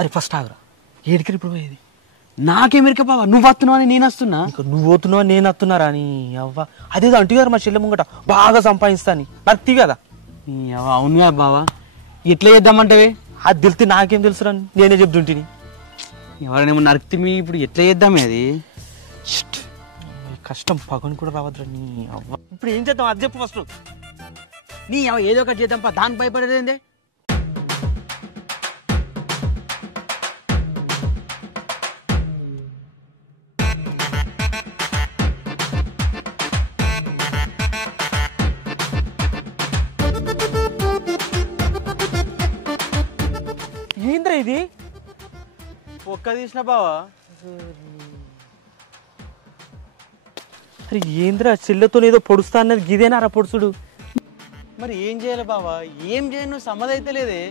అరే ఫస్ట్ ఆగురా, ఏడికి ఇప్పుడు పోయేది? నాకేమిరిక బావా, నువ్వు వస్తున్నావు అని నేను వస్తున్నా. నువ్వు పోతున్నావు నేను వస్తున్నారా అని అవ్వ. అదేదో అంటు గారు మా చెల్లె ముంగట బాగా సంపాదిస్తాను నడుతీ కదా. అవునుగా బావా, ఎట్లా చేద్దామంటావే? అది తెలితే నాకేం తెలుసురా, నేనే చెప్తుంటిని. ఎవరైనా నరికితే ఇప్పుడు ఎట్లా చేద్దామే అది? కష్టం పగని కూడా రావద్దురా నీ అవ్వ. ఇప్పుడు ఏం చేద్దాం అది చెప్పు ఫస్ట్. నీ ఏదో ఒకటి చేద్దాం, దానికి భయపడేదేందే? ఏంద్రా ఇది? ఒక్క తీసిన బావా. అరే ఏంద్రా, చెల్లెతో ఏదో పొడుస్తా అన్నది గిదేనారా పొడుచుడు? మరి ఏం చేయాలి బావా? ఏం చేయను సమ్మదైతే లేదే.